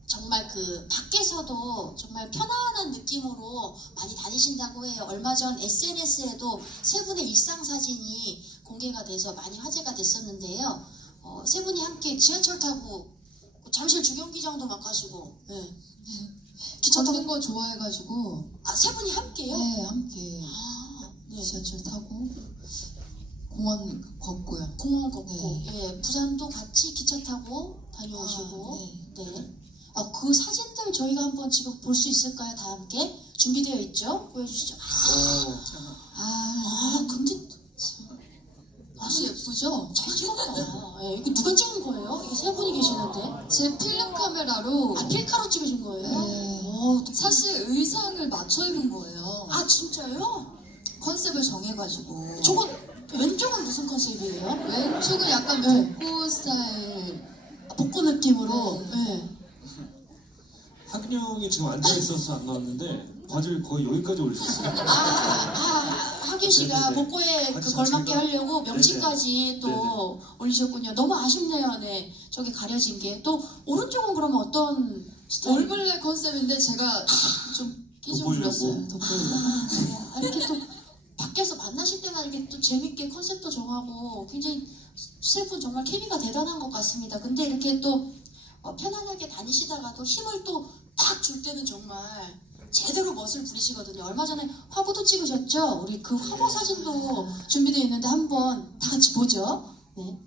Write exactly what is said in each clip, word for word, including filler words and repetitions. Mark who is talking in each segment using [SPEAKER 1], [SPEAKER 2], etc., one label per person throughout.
[SPEAKER 1] 정말 그 밖에서도 정말 편안한 느낌으로 많이 다니신다고 해요. 얼마 전 에스엔에스에도 세 분의 일상 사진이 공개가 돼서 많이 화제가 됐었는데요. 어, 세 분이 함께 지하철 타고 잠실 주경기장도 막 가시고, 네. 기차 타고
[SPEAKER 2] 걷는 거 좋아해가지고.
[SPEAKER 1] 아, 세 분이 함께요?
[SPEAKER 2] 네, 함께
[SPEAKER 1] 아, 네.
[SPEAKER 2] 지하철 타고 공원 걷고요.
[SPEAKER 1] 공원 걷고,
[SPEAKER 2] 네.
[SPEAKER 1] 예, 부산도 같이 기차 타고 다녀오시고,
[SPEAKER 2] 아, 네.
[SPEAKER 1] 네. 어, 그 사진들 저희가 한번 지금 볼 수 있을까요? 다 함께 준비되어 있죠? 보여주시죠.
[SPEAKER 3] 어,
[SPEAKER 2] 아,
[SPEAKER 1] 아, 근데
[SPEAKER 2] 너무 예쁘죠?
[SPEAKER 1] 잘 찍었다. 예, 이거 누가 찍은 거예요? 이게 세 분이 계시는데.
[SPEAKER 2] 제 필름 카메라로.
[SPEAKER 1] 아, 필카로 찍으신 거예요?
[SPEAKER 2] 네.
[SPEAKER 1] 오,
[SPEAKER 2] 사실 의상을 맞춰 입은 거예요.
[SPEAKER 1] 아, 진짜요?
[SPEAKER 2] 컨셉을 정해가지고.
[SPEAKER 1] 저거 왼쪽은 무슨 컨셉이에요?
[SPEAKER 2] 왼쪽은 약간
[SPEAKER 1] 네.
[SPEAKER 2] 복고 스타일.
[SPEAKER 1] 아, 복고 느낌으로.
[SPEAKER 2] 네.
[SPEAKER 1] 네.
[SPEAKER 3] 하균이 형이 지금 앉아있어서 안 나왔는데 바지를 거의 여기까지 올리셨어요.
[SPEAKER 1] 아, 아, 하균 씨가
[SPEAKER 3] 네네네.
[SPEAKER 1] 복고에 그
[SPEAKER 3] 바지
[SPEAKER 1] 걸맞게
[SPEAKER 3] 자체가?
[SPEAKER 1] 하려고 명치까지 또
[SPEAKER 3] 네네.
[SPEAKER 1] 올리셨군요. 너무 아쉽네요. 네. 저기 가려진 게. 또 오른쪽은 그러면 어떤 스타일?
[SPEAKER 2] 올블랙 컨셉인데 제가 좀 끼 좀
[SPEAKER 3] 돋보이려고.
[SPEAKER 2] 불렀어요. 돋보이려고.
[SPEAKER 1] 아, 그래요. 아, 이렇게 또 밖에서 만나실 때가 이렇게 또 재밌게 컨셉도 정하고 굉장히 세 분 정말 케미가 대단한 것 같습니다. 근데 이렇게 또 어, 편안하게 다니시다가도 힘을 또 팍 줄 때는 정말 제대로 멋을 부리시거든요. 얼마 전에 화보도 찍으셨죠? 우리 그 화보 사진도 준비되어 있는데 한번 다 같이 보죠. 네.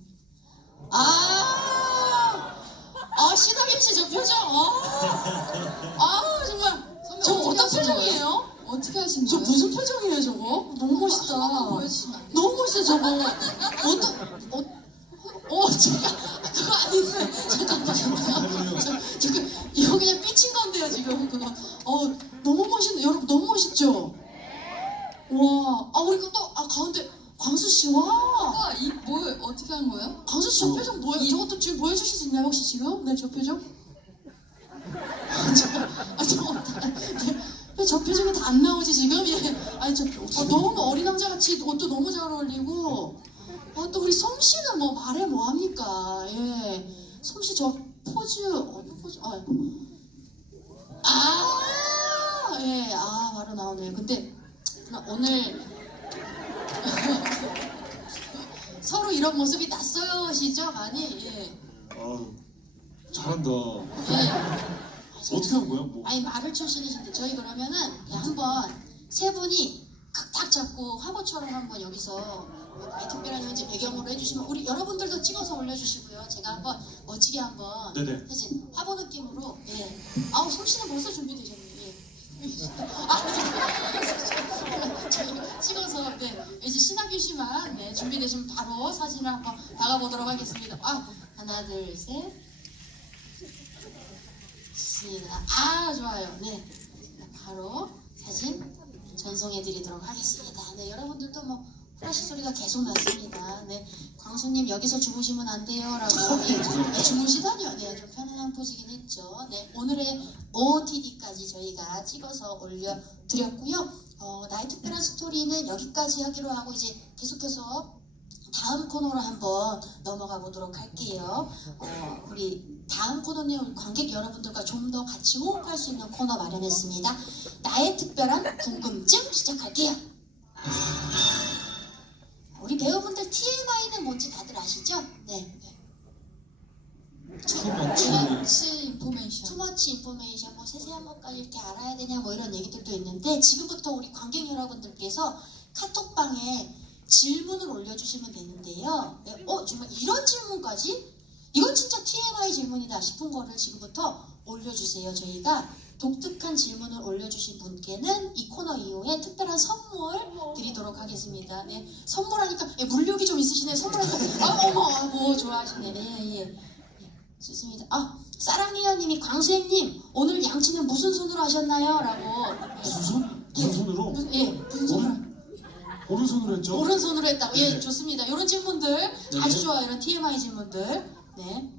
[SPEAKER 1] 아, 아 신하균 씨 저 표정. 아, 아 정말.
[SPEAKER 2] 선배
[SPEAKER 1] 저
[SPEAKER 2] 어떻게
[SPEAKER 1] 어떤
[SPEAKER 2] 하신
[SPEAKER 1] 표정이에요?
[SPEAKER 2] 어떻게 하신
[SPEAKER 1] 저
[SPEAKER 2] 거예요?
[SPEAKER 1] 무슨 표정이에요 저거? 너무 멋있다.
[SPEAKER 2] 한번 보여주시면 안 돼요?
[SPEAKER 1] 너무 멋있어 저거. 어떤 어, 어 잠깐 그거 아닌데 잠깐만요. 저 지금 이거 그냥 삐친 건데요 지금 그거. 어 너무 멋있네 여러분 너무 멋있죠? 와, 아 우리 또아 가운데 광수 씨 와.
[SPEAKER 2] 아, 이뭐 어떻게 한 거예요?
[SPEAKER 1] 광수 씨 저 표정 뭐예요? 저것도 지금 보여주실 수 있나요 혹시 지금? 네 저 표정. 아, 저, 아, 저, 저 표정이 다 안 나오지 지금? 예. 아니 저 아, 너무 어린 왕자같이 옷도 너무 잘 어울리고 아, 또 우리 솜 씨는 뭐 말해 뭐 합니까? 예. 솜 씨 저 포즈 어느 포즈? 아, 아, 예, 아 바로 나오네요. 근데 그럼 오늘 서로 이런 모습이 낯서시죠 많이? 예.
[SPEAKER 3] 아우, 잘한다.
[SPEAKER 1] 예.
[SPEAKER 3] 어떻게 한 거야? 뭐.
[SPEAKER 1] 아니 말을 출신이신데 저희 그러면은 야, 한번 세 분이 각딱 잡고 화보처럼 한번 여기서 나의 특별한 현재 배경으로 해주시면 우리 여러분들도 찍어서 올려주시고요. 제가 한번 멋지게 한번
[SPEAKER 3] 네네.
[SPEAKER 1] 사진 화보 느낌으로 예. 아우 솜씨는 벌써 준비되셨네요. 예. 아, 잠깐만. 저희 찍어서 네 이제 신하균 씨만 네, 준비되시면 바로 사진을 한번 박아보도록 하겠습니다. 아 하나 둘 셋. 좋습니다. 아 좋아요. 네 바로 사진 전송해드리도록 하겠습니다. 네 여러분들도 뭐 플래시 소리가 계속 났습니다. 네 광수님 여기서 주무시면 안 돼요라고 예, 네, 주무시다니요. 네좀 편안한 포즈긴 했죠. 네 오늘의 오오티디까지 저희가 찍어서 올려드렸고요. 어, 나의 특별한 스토리는 여기까지 하기로 하고 이제 계속해서 다음 코너로 한번 넘어가 보도록 할게요. 어, 우리 다음 코너는 우리 관객 여러분들과 좀 더 같이 호흡할 수 있는 코너 마련했습니다. 나의 특별한 궁금증 시작할게요. 우리 배우분들 티엠아이는 뭔지 다들 아시죠? 네.
[SPEAKER 3] 투머치.
[SPEAKER 2] 투머치 인포메이션.
[SPEAKER 1] 투머치 인포메이션 뭐 세세한 것까지 이렇게 알아야 되냐 뭐 이런 얘기들도 있는데 지금부터 우리 관객 여러분들께서 카톡방에 질문을 올려주시면 되는데요. 네, 어 정말 이런 질문까지? 이건 진짜 티엠아이 질문이다 싶은 거를 지금부터 올려주세요. 저희가 독특한 질문을 올려주신 분께는 이 코너 이후에 특별한 선물 드리도록 하겠습니다. 네, 선물하니까 예, 물욕이 좀 있으시네. 선물하니까 아 어머 아, 뭐 좋아하시네. 예, 예. 예, 좋습니다. 아 사랑해요님이 광수행님 오늘 양치는 무슨 손으로 하셨나요? 라고
[SPEAKER 3] 무슨 손? 무슨 손으로?
[SPEAKER 1] 무슨, 예 무슨 손으로
[SPEAKER 3] 오른손으로 했죠?
[SPEAKER 1] 오른손으로 했다고. 예,
[SPEAKER 3] 네.
[SPEAKER 1] 좋습니다. 이런 질문들
[SPEAKER 3] 네.
[SPEAKER 1] 아주 좋아요. 이런 티엠아이 질문들. 네.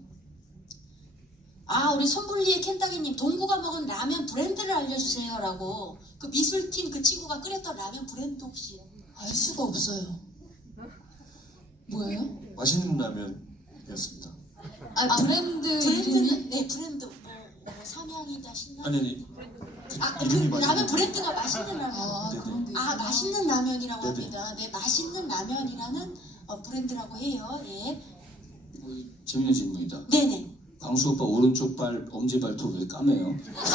[SPEAKER 1] 아, 우리 손불리의 켄따기님, 동구가 먹은 라면 브랜드를 알려주세요라고. 그 미술팀 그 친구가 끓였던 라면 브랜드 혹시?
[SPEAKER 2] 알 수가 없어요. 뭐예요?
[SPEAKER 3] 맛있는 라면이었습니다.
[SPEAKER 2] 아, 브랜드
[SPEAKER 1] 브랜드는
[SPEAKER 2] 이름이?
[SPEAKER 1] 네 브랜드 뭐, 뭐 성, 신랑이다 신랑.
[SPEAKER 3] 아니 아니 그
[SPEAKER 1] 아, 그
[SPEAKER 3] 이름이
[SPEAKER 1] 라면
[SPEAKER 3] 맞아요.
[SPEAKER 1] 브랜드가 맛있는 라면.
[SPEAKER 2] 아,
[SPEAKER 3] 네네.
[SPEAKER 2] 그런 게
[SPEAKER 1] 아,
[SPEAKER 2] 있구나.
[SPEAKER 1] 맛있는 라면이라고
[SPEAKER 3] 네네.
[SPEAKER 1] 합니다. 네, 맛있는 라면이라는 어, 브랜드라고 해요. 예.
[SPEAKER 4] 어, 재밌는 질문이다.
[SPEAKER 1] 네네.
[SPEAKER 4] 광수 오빠 오른쪽 발 엄지 발톱 왜 까매요?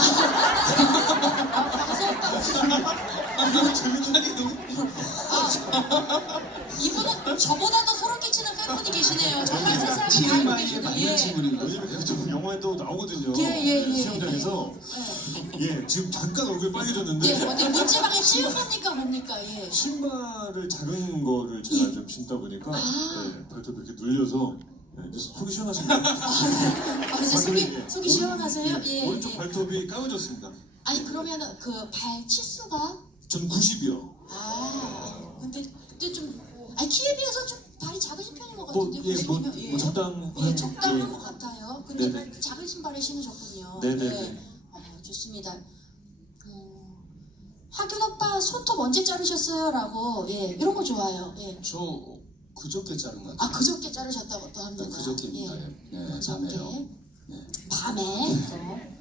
[SPEAKER 1] 이분은 저보다도 소름 끼치는 팬분이 계시네요. 정말 세상에 다 알고
[SPEAKER 4] 티엠아이에
[SPEAKER 1] 계시고.
[SPEAKER 4] 맞는
[SPEAKER 1] 예.
[SPEAKER 4] 질문인 거죠.
[SPEAKER 3] 왜냐면 좀 영화에도 나오거든요.
[SPEAKER 1] 예, 예, 예.
[SPEAKER 3] 수영장에서 예 지금 잠깐 얼굴 빨개졌는데
[SPEAKER 1] 예, 어디 문지방에 찌운 겁니까 뭡니까? 예.
[SPEAKER 3] 신발을 작은 거를 제가
[SPEAKER 1] 예.
[SPEAKER 3] 좀 신다 보니까
[SPEAKER 1] 아.
[SPEAKER 3] 예, 발톱 이렇게 눌려서 예, 이제 속이 시원하십니다.
[SPEAKER 1] 아, 이제 속이
[SPEAKER 3] 예.
[SPEAKER 1] 속이 시원하세요? 예.
[SPEAKER 3] 오른쪽
[SPEAKER 1] 예.
[SPEAKER 3] 발톱이 까매졌습니다.
[SPEAKER 1] 아니 그러면은 그 발 치수가
[SPEAKER 3] 전 구십이요.
[SPEAKER 1] 아 근데 근데 좀 아니 키에 비해서 좀 발이 작으신 편인 것
[SPEAKER 3] 뭐,
[SPEAKER 1] 같은데
[SPEAKER 3] 예, 뭐,
[SPEAKER 1] 보시면, 예.
[SPEAKER 3] 뭐 적당
[SPEAKER 1] 예, 적당한
[SPEAKER 3] 예.
[SPEAKER 1] 것 같아요. 근데
[SPEAKER 3] 네네.
[SPEAKER 1] 작은 신발을 신으셨군요.
[SPEAKER 3] 네네네.
[SPEAKER 1] 네. 어, 좋습니다. 어, 학윤 오빠 손톱 언제 자르셨어요? 라고 예, 이런 거 좋아요. 예.
[SPEAKER 4] 저 그저께 자른 것
[SPEAKER 1] 아
[SPEAKER 4] 같아요.
[SPEAKER 1] 그저께 자르셨다고 또 합니다.
[SPEAKER 4] 그저께입니다.
[SPEAKER 1] 예.
[SPEAKER 4] 네,
[SPEAKER 1] 그저께
[SPEAKER 4] 밤에요. 네.
[SPEAKER 1] 밤에 또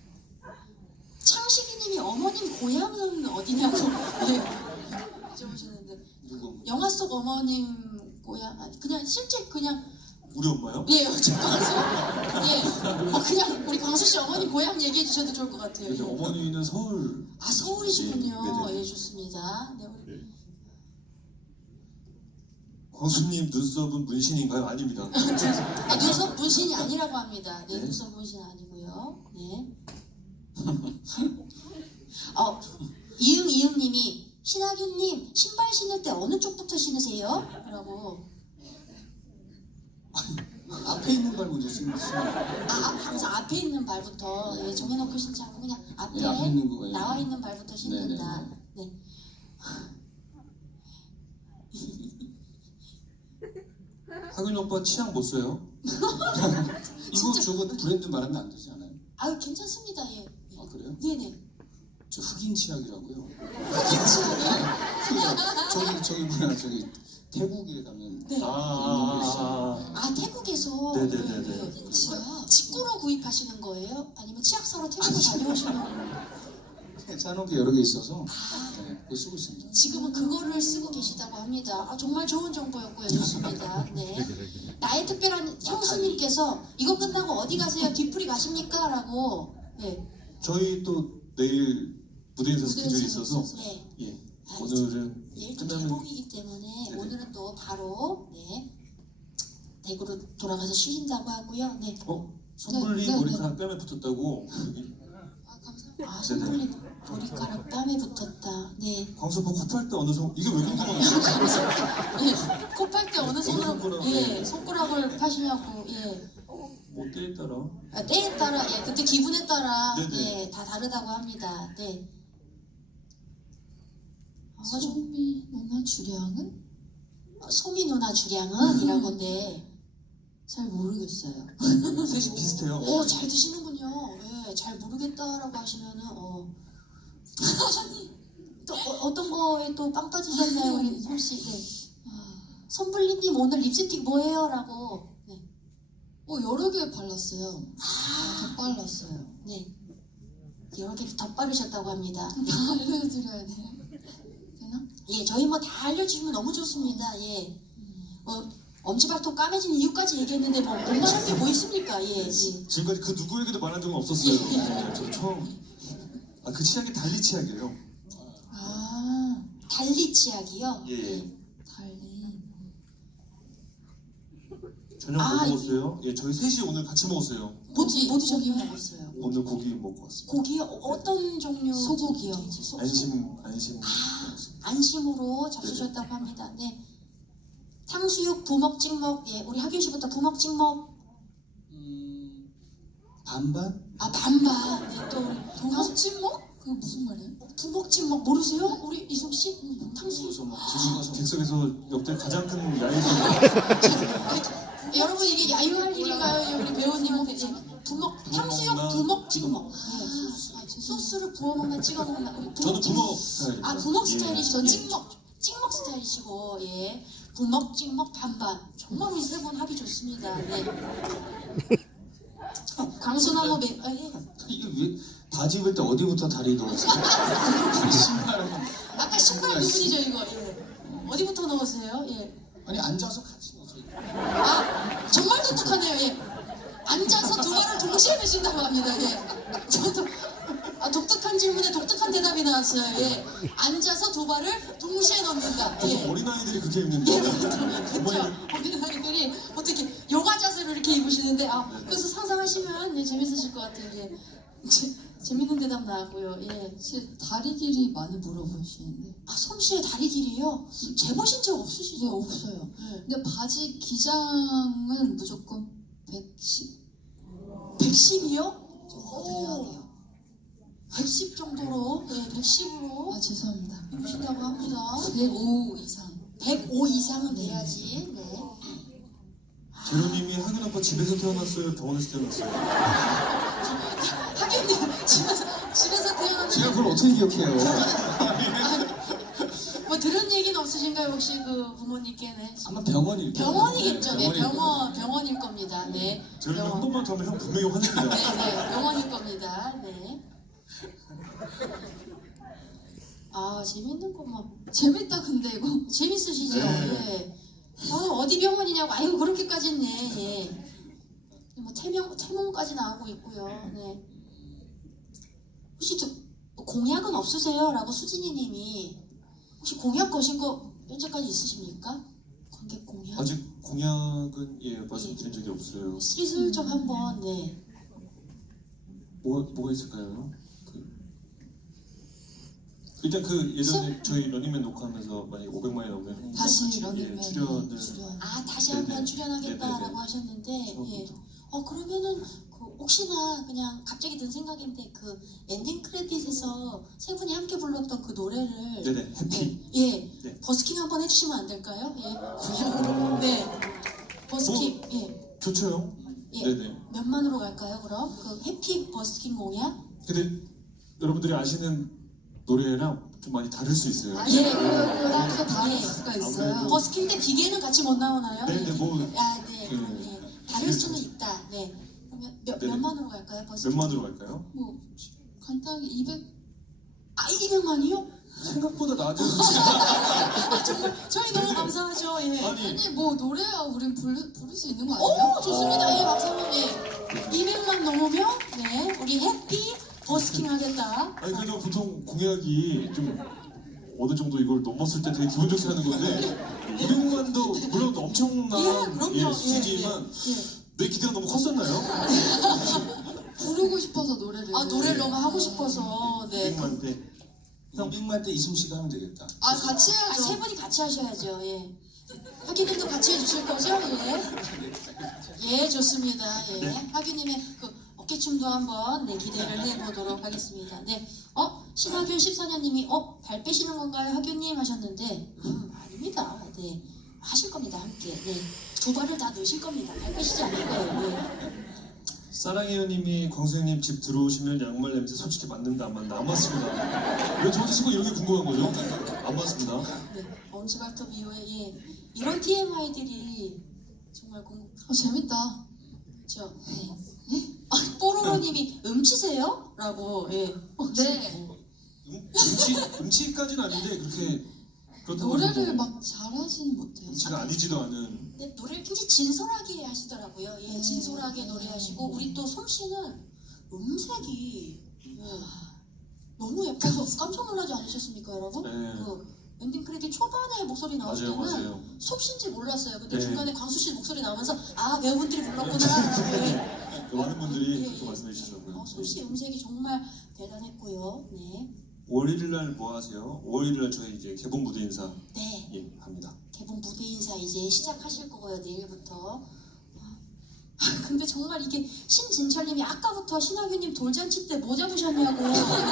[SPEAKER 1] 창식이님이 어머님 고향은 어디냐고 예. 여쭤보시는데
[SPEAKER 4] 누구?
[SPEAKER 1] 영화 속 어머님 고향 아니 그냥 실제 그냥
[SPEAKER 3] 우리 엄마요?
[SPEAKER 1] 예 여쭤봐서 예 어, 그냥 우리 광수 씨 어머님 고향 얘기해 주셔도 좋을 것 같아요.
[SPEAKER 3] 근데
[SPEAKER 1] 예.
[SPEAKER 3] 어머니는 서울.
[SPEAKER 1] 아 서울이시군요.
[SPEAKER 3] 예, 네네.
[SPEAKER 1] 예 좋습니다. 네, 우리
[SPEAKER 3] 예. 광수님 눈썹은 문신인가요? 아닙니다.
[SPEAKER 1] 아, 눈썹 문신이 아니라고 합니다. 네,
[SPEAKER 3] 네.
[SPEAKER 1] 눈썹 문신 아니고요. 네. 어, 이응 이응님이 신하균님 신발 신을 때 어느 쪽부터 신으세요? 라고.
[SPEAKER 4] 앞에 있는 발 먼저 신으시면
[SPEAKER 1] 아, 아, 항상 앞에 있는 발부터 예, 정해놓고 신지 않고 그냥 앞에,
[SPEAKER 4] 예, 앞에 있는 거, 예.
[SPEAKER 1] 나와 있는 발부터 신는다. 네.
[SPEAKER 3] 하균 오빠 치약 못 써요?
[SPEAKER 4] 이거 저거 브랜드 말하면 안 되지 않아요?
[SPEAKER 1] 아유 괜찮습니다. 예. 예.
[SPEAKER 4] 아 그래요?
[SPEAKER 1] 네네.
[SPEAKER 4] 저 흑인 치약이라고요.
[SPEAKER 1] 치약이요?
[SPEAKER 4] 저기 저기 뭐야 저기 태국에 가면
[SPEAKER 1] 네.
[SPEAKER 3] 아, 아, 아,
[SPEAKER 1] 아 태국에서
[SPEAKER 3] 네네네네.
[SPEAKER 1] 예, 예. 치약 직구로 구입하시는 거예요? 아니면 치약 사러 태국을 다녀오시는 거예요?
[SPEAKER 4] 짜놓은 게 여러 개 있어서
[SPEAKER 1] 아
[SPEAKER 4] 네, 그거 쓰고 있습니다.
[SPEAKER 1] 지금은 그거를 쓰고 계시다고 합니다. 아, 정말 좋은 정보였고요. 좋습니다. 네. 나의 특별한 형수님께서 이거 끝나고 어디 가세요? 뒤풀이 가십니까? 라고. 네.
[SPEAKER 3] 저희 또 내일 무대에서 스케줄이
[SPEAKER 1] 무대에서
[SPEAKER 3] 있어서
[SPEAKER 1] 네.
[SPEAKER 3] 예
[SPEAKER 1] 아,
[SPEAKER 3] 오늘은
[SPEAKER 1] 내일 또
[SPEAKER 3] 끝나면
[SPEAKER 1] 개봉이기 때문에
[SPEAKER 3] 네네.
[SPEAKER 1] 오늘은 또 바로 네. 대구로 돌아가서 쉬신다고 하고요. 네.
[SPEAKER 3] 어 손불리
[SPEAKER 1] 네, 네,
[SPEAKER 3] 머리카락 뺨에 붙었다고 여기
[SPEAKER 1] 아, 감사합니다. 아,
[SPEAKER 3] 네네.
[SPEAKER 1] 손불리 머리카락 뺨에 붙었다. 네.
[SPEAKER 3] 광수 오빠 코팔 때 어느 손 이게 왜 궁금한가요?
[SPEAKER 1] 네. 코팔 때 어느 손으로
[SPEAKER 3] 손가락,
[SPEAKER 1] 예,
[SPEAKER 3] 네.
[SPEAKER 1] 손가락을 파시냐고. 예.
[SPEAKER 3] 뭐 때에 따라
[SPEAKER 1] 아, 때에 따라, 예, 그때 기분에 따라,
[SPEAKER 3] 네네.
[SPEAKER 1] 예, 다 다르다고 합니다. 네. 아, 좀,
[SPEAKER 2] 소미 누나 주량은
[SPEAKER 1] 어, 소미 누나 주량은 이란
[SPEAKER 2] 음.
[SPEAKER 1] 건데,
[SPEAKER 2] 잘 모르겠어요.
[SPEAKER 3] 셋이 비슷해요.
[SPEAKER 1] 오, 잘 드시는군요. 예, 잘 모르겠다라고 하시면은, 어. 또 어, 어떤 거에 또 빵 빠지셨나요, 우리 솔씨? 네.
[SPEAKER 2] 아,
[SPEAKER 1] 선불리님 오늘 립스틱 뭐예요? 라고. 네.
[SPEAKER 2] 어 여러 개 발랐어요.
[SPEAKER 1] 아,
[SPEAKER 2] 더 발랐어요.
[SPEAKER 1] 네. 여러 개 더 바르셨다고 합니다. 네.
[SPEAKER 2] 다 알려드려야 돼요. 되나?
[SPEAKER 1] 예, 저희 뭐 다 알려주시면 너무 좋습니다. 예.
[SPEAKER 2] 음.
[SPEAKER 1] 어, 엄지발톱 까매진 이유까지 얘기했는데 뭐 못 말할 게 뭐 있습니까? 예, 예.
[SPEAKER 3] 지금까지 그 누구에게도 말한 적은 없었어요.
[SPEAKER 1] 예.
[SPEAKER 3] 네, 저 처음 아 그 치약이 달리 치약이에요.
[SPEAKER 2] 아
[SPEAKER 1] 달리 치약이요?
[SPEAKER 3] 예, 예.
[SPEAKER 2] 달리.
[SPEAKER 3] 저녁
[SPEAKER 1] 아,
[SPEAKER 3] 뭐 먹었어요? 예, 저희 셋이 오늘 같이 먹었어요.
[SPEAKER 1] 뭐,
[SPEAKER 2] 고기,
[SPEAKER 1] 뭐 드셨나요?
[SPEAKER 2] 고기 먹었어요.
[SPEAKER 3] 오늘 고기 먹고 왔습니다.
[SPEAKER 1] 고기요? 어, 어떤 종류?
[SPEAKER 2] 소고기요.
[SPEAKER 1] 돼지, 소-
[SPEAKER 3] 안심 안심
[SPEAKER 1] 아,
[SPEAKER 3] 먹었습니다.
[SPEAKER 1] 안심으로 잡수셨다고 합니다. 네. 탕수육, 부먹, 찍먹. 예, 우리 하균 씨부터 부먹, 찍먹.
[SPEAKER 4] 음, 반반?
[SPEAKER 1] 아, 반반. 네, 또 우리
[SPEAKER 2] 동학 찍먹? 그게 무슨 말이에요?
[SPEAKER 1] 부먹, 찍먹 모르세요? 우리 이송 씨? 탕수육.
[SPEAKER 4] 그래서 막 드시고서
[SPEAKER 3] 객석에서 역대 가장 큰 야외에서
[SPEAKER 1] 예, 여러분 이게 야유할 일인가요? 예, 우리 배우님한테 예, 부먹, 탕수육,
[SPEAKER 3] 먹나?
[SPEAKER 1] 부먹, 찍먹. 예. 아, 소스를 부어 먹나 찍어 먹나? 우리 부먹,
[SPEAKER 3] 저는
[SPEAKER 1] 찍먹.
[SPEAKER 3] 부먹 스타일이에요.
[SPEAKER 1] 아, 부먹
[SPEAKER 3] 예.
[SPEAKER 1] 스타일이시죠? 전 찍먹. 찍먹 스타일이시고, 예. 부먹, 찍먹, 반반. 정말 우리 세 분 합이 좋습니다. 네. 어, 광수나무 매, 아, 예.
[SPEAKER 4] 이게 왜 바지 입을 때 어디부터 다리 넣었어요? 신발은
[SPEAKER 1] 아까 신발 부분이죠 이거. 예. 어디부터 넣었어요? 예.
[SPEAKER 4] 아니 앉아서 같이 넣었어요.
[SPEAKER 1] 아 정말 독특하네요. 예. 앉아서 두 발을 동시에 넣으신다고 합니다. 예. 저도 아, 독특한 질문에 독특한 대답이 나왔어요. 예. 앉아서 두 발을 동시에 넣는다.
[SPEAKER 3] 보통
[SPEAKER 1] 예.
[SPEAKER 3] 어린아이들이 그렇게 입는데
[SPEAKER 1] 예, 그렇죠.
[SPEAKER 3] 어머니는
[SPEAKER 1] 어린아이들이 어떻게 요가 자세로 이렇게 입으시는데, 아, 그래서 상상하시면 예, 재밌으실 것 같아요. 예. 재, 재밌는 대답 나왔고요. 예.
[SPEAKER 2] 제 다리 길이 많이 물어보시는데.
[SPEAKER 1] 아, 솜씨의 다리 길이요? 재보신 적
[SPEAKER 2] 네,
[SPEAKER 1] 없으시죠?
[SPEAKER 2] 없어요.
[SPEAKER 1] 네.
[SPEAKER 2] 근데 바지 기장은 무조건 백십
[SPEAKER 1] 백십이요?
[SPEAKER 2] 정도 돼야 돼요.
[SPEAKER 1] 백십 정도로, 네, 백십으로
[SPEAKER 2] 아, 죄송합니다.
[SPEAKER 1] 입으신다고 합니다.
[SPEAKER 2] 백오 이상.
[SPEAKER 1] 백오 이상은 돼야지. 네.
[SPEAKER 3] 제로님이 하균 아빠 집에서 태어났어요? 병원에서 태어났어요?
[SPEAKER 1] 하균님, 집에서, 집에서 태어났는데,
[SPEAKER 4] 제가 그걸 어떻게 기억해요?
[SPEAKER 1] 뭐 들은 얘기는 없으신가요? 혹시 그 부모님께는?
[SPEAKER 4] 아마 병원일 거예요.
[SPEAKER 1] 병원이겠죠. 네,
[SPEAKER 4] 병원일
[SPEAKER 1] 병원, 병원일 겁니다. 네.
[SPEAKER 3] 제로님 한
[SPEAKER 1] 병원.
[SPEAKER 3] 번만 더 하면 형 분명히 화냅니다.
[SPEAKER 1] 네, 네, 병원일 겁니다. 네. 아, 재밌는 것만.
[SPEAKER 2] 재밌다, 근데 이거.
[SPEAKER 1] 재밌으시죠?
[SPEAKER 3] 네.
[SPEAKER 1] 예. 아, 어디 병원이냐고. 아유, 그렇게까지는, 예. 뭐, 태명, 태몽까지 나오고 있고요. 네. 혹시 저, 공약은 없으세요? 라고 수진이 님이. 혹시 공약 거신 거 현재까지 있으십니까? 관객 공약?
[SPEAKER 3] 아직 공약은 예 말씀드린 적이 없어요.
[SPEAKER 1] 슬슬쩍 한번, 네.
[SPEAKER 3] 뭐 뭐가 있을까요? 그 일단 그 예전에 저희 러닝맨 녹화하면서 만약 오백만이 넘으면 형님
[SPEAKER 2] 다시
[SPEAKER 3] 같이, 예,
[SPEAKER 2] 러닝맨
[SPEAKER 3] 출연을
[SPEAKER 2] 출연.
[SPEAKER 1] 아, 다시
[SPEAKER 3] 네네.
[SPEAKER 1] 한번 출연하겠다라고
[SPEAKER 3] 네네네.
[SPEAKER 1] 하셨는데, 예.
[SPEAKER 3] 처음부터.
[SPEAKER 1] 어, 그러면은, 그 혹시나 그냥 갑자기 든 생각인데, 그 엔딩 크레딧에서 세 분이 함께 불렀던 그 노래를.
[SPEAKER 3] 네네 해피.
[SPEAKER 1] 네, 예.
[SPEAKER 3] 네.
[SPEAKER 1] 버스킹 한번 해주시면 안 될까요? 예. 네. 버스킹, 예.
[SPEAKER 3] 좋죠.
[SPEAKER 1] 예.
[SPEAKER 3] 네네.
[SPEAKER 1] 몇만으로 갈까요, 그럼? 그 해피 버스킹 공약?
[SPEAKER 3] 근데 여러분들이 아시는 노래랑 좀 많이 다를 수 있어요.
[SPEAKER 1] 아, 예.
[SPEAKER 2] 그렇게 다를
[SPEAKER 1] 예.
[SPEAKER 2] 수가 있어요.
[SPEAKER 3] 아무래도-
[SPEAKER 1] 버스킹 때 기계는 같이 못 나오나요?
[SPEAKER 3] 네, 네, 뭐-
[SPEAKER 1] 아, 네. 그럼,
[SPEAKER 3] 네.
[SPEAKER 1] 예. 다를 수는 있다. 네. 그러면 몇,
[SPEAKER 3] 네네.
[SPEAKER 1] 몇만으로 갈까요, 버스킹?
[SPEAKER 3] 몇만으로 갈까요?
[SPEAKER 2] 뭐, 간단하게 이백.
[SPEAKER 1] 아, 이백만이요?
[SPEAKER 3] 생각보다 낮은
[SPEAKER 1] 아, 정말 저희 너무 감사하죠. 예.
[SPEAKER 3] 아니
[SPEAKER 2] 아니, 뭐, 노래야 우린 부를, 부를 수 있는 거 아니에요?
[SPEAKER 1] 오, 좋습니다. 예, 박수 한번. 예. 이백만 넘으면 네, 우리 해피 버스킹 하겠다.
[SPEAKER 3] 아니 그래도 보통 공약이 좀 어느 정도 이걸 넘었을 때 되게 기분 좋게 하는 건데 이백만도 물론 엄청난
[SPEAKER 1] 예, 그럼요.
[SPEAKER 3] 예,
[SPEAKER 1] 예,
[SPEAKER 3] 수지만
[SPEAKER 1] 예, 예.
[SPEAKER 3] 내 기대가 너무 컸었나요?
[SPEAKER 2] 부르고 싶어서 노래를.
[SPEAKER 1] 아, 노래를 너무 하고 싶어서. 네.
[SPEAKER 3] 이백만 때
[SPEAKER 4] 이백만 때 이승 씨가 하면 되겠다.
[SPEAKER 2] 아, 같이
[SPEAKER 1] 아,
[SPEAKER 2] 해야죠.
[SPEAKER 1] 세 분이 같이 하셔야죠. 예. 하기님도 같이 해주실 거죠? 예. 예, 좋습니다. 예. 하기님의 그 어깨춤도 한번 네, 기대를 해보도록 하겠습니다. 네. 어? 신하균 십사년님이 어? 발 빼시는 건가요? 하균님 하셨는데 음, 아닙니다. 네. 하실 겁니다. 함께. 네. 두 발을 다 넣으실 겁니다. 발 빼시지 않을 거예요. 예.
[SPEAKER 3] 사랑해요님이 광수형님 집 들어오시면 양말 냄새 솔직히 맞는다 안 맞는다 안 맞습니다. 왜 저한테 자꾸 이런 게 궁금한 거죠? 안 맞습니다.
[SPEAKER 1] 네. 엄지발톱 이후에 예. 이런 티엠아이들이 정말 궁금.
[SPEAKER 2] 아, 재밌다.
[SPEAKER 1] 그렇죠. 아, 뽀로로님이 음치세요? 라고. 예.
[SPEAKER 2] 네.
[SPEAKER 3] 음, 음치 음치까지는 아닌데 그렇게 그렇다고
[SPEAKER 2] 노래를
[SPEAKER 3] 해도
[SPEAKER 2] 막 잘하지는 못해요.
[SPEAKER 3] 음치가 아니지도 않은.
[SPEAKER 1] 근데 노래를 굉장히 진솔하게 하시더라고요. 예,
[SPEAKER 2] 음.
[SPEAKER 1] 진솔하게 노래하시고 우리 또 솜씨는 음색이 예, 너무 예뻐서 깜짝 놀라지 않으셨습니까, 여러분?
[SPEAKER 3] 네.
[SPEAKER 1] 그 엔딩 크레딧 초반에 목소리 나올
[SPEAKER 3] 맞아요,
[SPEAKER 1] 때는
[SPEAKER 3] 맞아요.
[SPEAKER 1] 솜씨인지 몰랐어요. 근데
[SPEAKER 3] 네.
[SPEAKER 1] 중간에 광수 씨 목소리 나오면서 아, 배우분들이 불렀구나. 예.
[SPEAKER 3] 많은 분들이
[SPEAKER 1] 예,
[SPEAKER 3] 그렇게
[SPEAKER 1] 예.
[SPEAKER 3] 말씀해 주시더라고요.
[SPEAKER 1] 어, 솜씨 음색이 정말 대단했고요. 네,
[SPEAKER 3] 오월 일일 날 뭐 하세요? 오월 일일 날 저희 이제 개봉 무대 인사
[SPEAKER 1] 네.
[SPEAKER 3] 예, 합니다.
[SPEAKER 1] 개봉 무대 인사 이제 시작하실 거고요, 내일부터. 아, 근데 정말 이게 신진철님이 아까부터 신하균님 돌잔치 때 뭐 잡으셨냐고.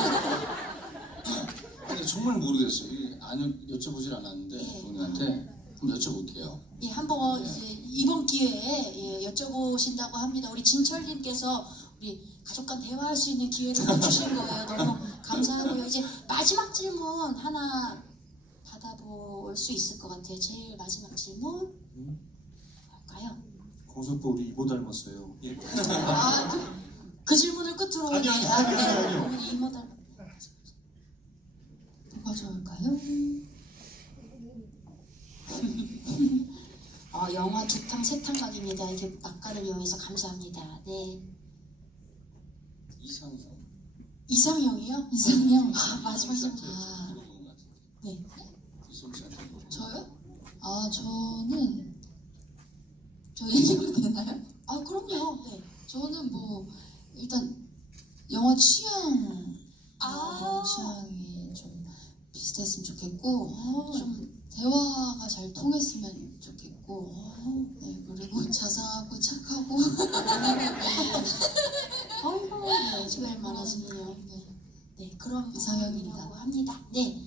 [SPEAKER 4] 아니 정말 모르겠어요. 이 안 여쭤보질 않았는데
[SPEAKER 1] 예.
[SPEAKER 4] 본인한테 한번 여쭤볼게요.
[SPEAKER 1] 예, 한번 이제 이번 기회에 예, 여쭤보신다고 합니다. 우리 진철님께서 우리 가족간 대화할 수 있는 기회를 주신 거예요. 너무 감사하고요. 이제 마지막 질문 하나 받아볼 수 있을 것 같아요. 제일 마지막 질문
[SPEAKER 3] 음?
[SPEAKER 1] 뭘까요?
[SPEAKER 3] 광수 오빠 우리 이모 닮았어요. 예.
[SPEAKER 1] 아, 그, 그 질문을 끝으로
[SPEAKER 3] 아니요, 아니요, 아니요, 아니요, 아니요.
[SPEAKER 1] 어머니 이모들
[SPEAKER 2] 뭐가 좋을까요?
[SPEAKER 1] 어, 영화 두탕 세탕 각입니다. 이렇게 낙관을 이용해서 감사합니다. 네.
[SPEAKER 4] 이상형.
[SPEAKER 1] 이상형이요?
[SPEAKER 2] 이상형.
[SPEAKER 1] 아, 마지막 질문.
[SPEAKER 2] 아,
[SPEAKER 4] 물어보는 것 같은데.
[SPEAKER 1] 네.
[SPEAKER 4] 이솜 씨한테 물어보는
[SPEAKER 2] 저요? 아, 저는 저 얘기해도 되나요?
[SPEAKER 1] 아, 그럼요. 네.
[SPEAKER 2] 저는 뭐 일단 영화 취향,
[SPEAKER 1] 아.
[SPEAKER 2] 영화 취향이 좀 비슷했으면 좋겠고
[SPEAKER 1] 어,
[SPEAKER 2] 좀 대화가 잘 통했으면 좋겠고 네, 그리고 자상하고 착하고
[SPEAKER 1] 어이구, 네, 정말 많아지네요.
[SPEAKER 2] 네.
[SPEAKER 1] 네, 그런
[SPEAKER 2] 이상형입니다.
[SPEAKER 1] 이상형이라고 합니다. 네.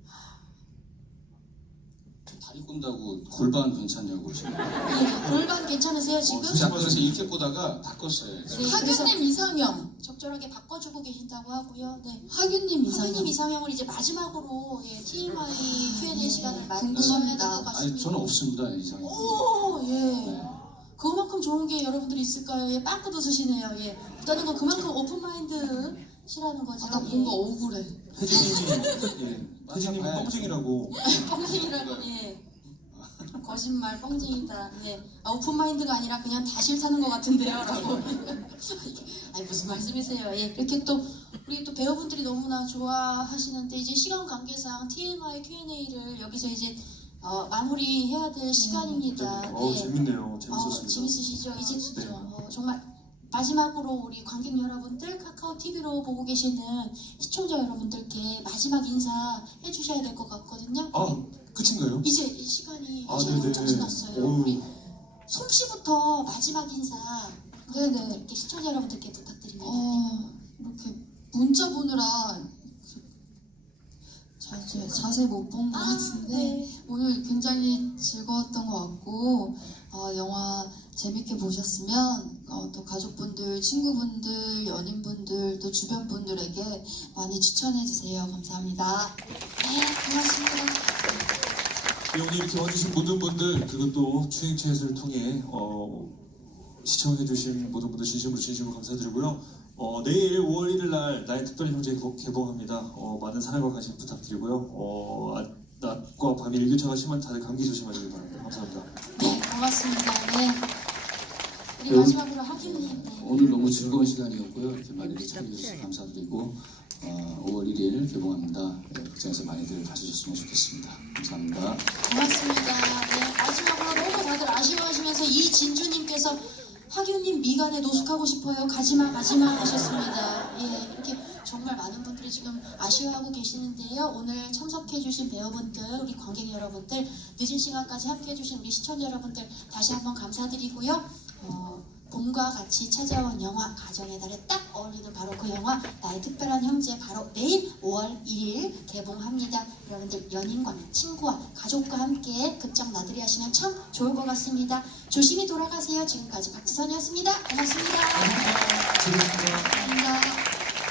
[SPEAKER 4] 저 다리 꼰다고 골반 괜찮냐고 지금.
[SPEAKER 1] 네, 골반 괜찮으세요, 지금?
[SPEAKER 4] 어, 제가 그래서 이렇게 보다가 바꿨어요.
[SPEAKER 1] 네,
[SPEAKER 2] 하균님 이상형,
[SPEAKER 1] 적절하게 바꿔주고 계신다고 하고요. 네.
[SPEAKER 2] 하균님 이상형.
[SPEAKER 1] 선생님 이상형을 이제 마지막으로 예, 티엠아이 큐 앤 에이 시간을
[SPEAKER 2] 궁금합니다.
[SPEAKER 1] 마쳐야 될 것 같습니다.
[SPEAKER 4] 아니 저는 없습니다 이상형.
[SPEAKER 1] 오, 예.
[SPEAKER 4] 네.
[SPEAKER 1] 그만큼 좋은 게 여러분들이 있을까요? 예, 빵꾸도 쓰시네요. 예. 일단은 건 그만큼 오픈마인드시라는 거죠.
[SPEAKER 2] 아까
[SPEAKER 1] 예.
[SPEAKER 2] 뭔가 억울해.
[SPEAKER 3] 혜진님이 예, 혜진님이
[SPEAKER 4] 맞아봐요.
[SPEAKER 3] 뻥쟁이라고.
[SPEAKER 1] 뻥쟁이라고, 예. 거짓말, 뻥쟁이다. 예. 아, 오픈마인드가 아니라 그냥 다 싫다는 것 같은데요. 라고. 아니, 무슨 말씀이세요. 예. 이렇게 또, 우리 또 배우분들이 너무나 좋아하시는데, 이제 시간 관계상 티엠아이 큐 앤 에이를 여기서 이제 어, 마무리해야 될 시간입니다.
[SPEAKER 3] 어
[SPEAKER 1] 네.
[SPEAKER 3] 재밌네요.
[SPEAKER 1] 어,
[SPEAKER 3] 재밌었습니다.
[SPEAKER 1] 재밌으시죠? 이제
[SPEAKER 3] 네.
[SPEAKER 1] 어, 정말 마지막으로 우리 관객 여러분들, 카카오 티비로 보고 계시는 시청자 여러분들께 마지막 인사 해주셔야 될 것 같거든요.
[SPEAKER 3] 아 끝인가요?
[SPEAKER 1] 이제 이 시간이
[SPEAKER 3] 아,
[SPEAKER 1] 시간이
[SPEAKER 3] 네네.
[SPEAKER 1] 엄청 지났어요.
[SPEAKER 3] 어우.
[SPEAKER 1] 우리 솜 씨부터 마지막 인사
[SPEAKER 2] 네네.
[SPEAKER 1] 이렇게 시청자 여러분들께 부탁드립니다.
[SPEAKER 2] 어, 이렇게 문자 보느라 자세, 자세 못 본 것
[SPEAKER 1] 아,
[SPEAKER 2] 같은데
[SPEAKER 1] 네.
[SPEAKER 2] 오늘 굉장히 즐거웠던 것 같고 어, 영화 재밌게 보셨으면 어, 또 가족분들, 친구분들, 연인분들, 또 주변 분들에게 많이 추천해주세요. 감사합니다.
[SPEAKER 1] 네, 고맙습니다.
[SPEAKER 3] 예, 오늘 이렇게 와주신 모든 분들 그것도 추행체넷을 통해 어, 시청해주신 모든 분들 진심으로 진심으로 감사드리고요. 어, 내일 오월 일일 날 나의 특별한 형제 개봉- 개봉합니다. 어, 많은 사랑과 관심 부탁드리고요. 어, 아, 낮과 밤이 일교차가 심한 다들 감기 조심하시기 바랍니다. 감사합니다.
[SPEAKER 1] 네, 고맙습니다. 네. 우리
[SPEAKER 4] 네,
[SPEAKER 1] 마지막으로 하균님. 네.
[SPEAKER 4] 오늘 너무 즐거운 시간이었고요. 이렇게 많이들 참여해주셔서 감사드리고 어, 오월 일일 개봉합니다. 네, 극장에서 많이들 봐주셨으면 좋겠습니다. 감사합니다.
[SPEAKER 1] 고맙습니다. 네, 마지막으로 너무 다들 아쉬워하시면서 이진주님께서 하균님 미간에 노숙하고 싶어요. 가지마 가지마 하셨습니다. 예, 이렇게 정말 많은 분들이 지금 아쉬워하고 계시는데요. 오늘 참석해주신 배우분들, 우리 관객 여러분들, 늦은 시간까지 함께해주신 우리 시청자 여러분들 다시 한번 감사드리고요. 어, 봄과 같이 찾아온 영화 가정의 달에 딱 어울리는 바로 그 영화 나의 특별한 형제 바로 내일 오월 일일 개봉합니다. 여러분들 연인과 친구와 가족과 함께 극장 나들이 하시면 참 좋을 것 같습니다. 조심히 돌아가세요. 지금까지 박지선이었습니다. 고맙습니다.
[SPEAKER 3] 재밌습니다.
[SPEAKER 1] 감사합니다.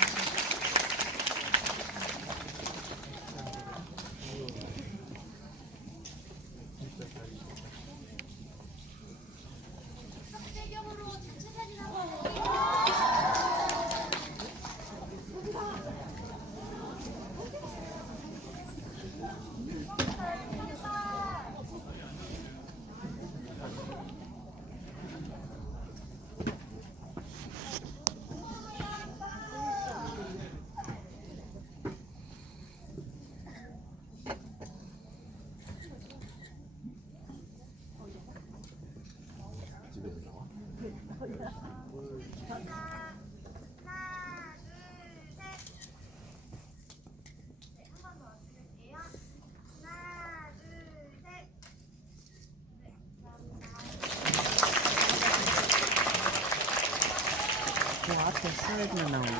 [SPEAKER 5] 그 앞에 사이드만 나온 거.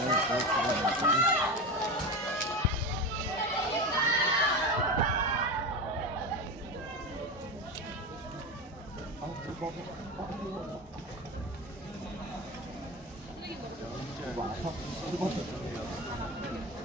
[SPEAKER 5] 어, 어, 어, 어.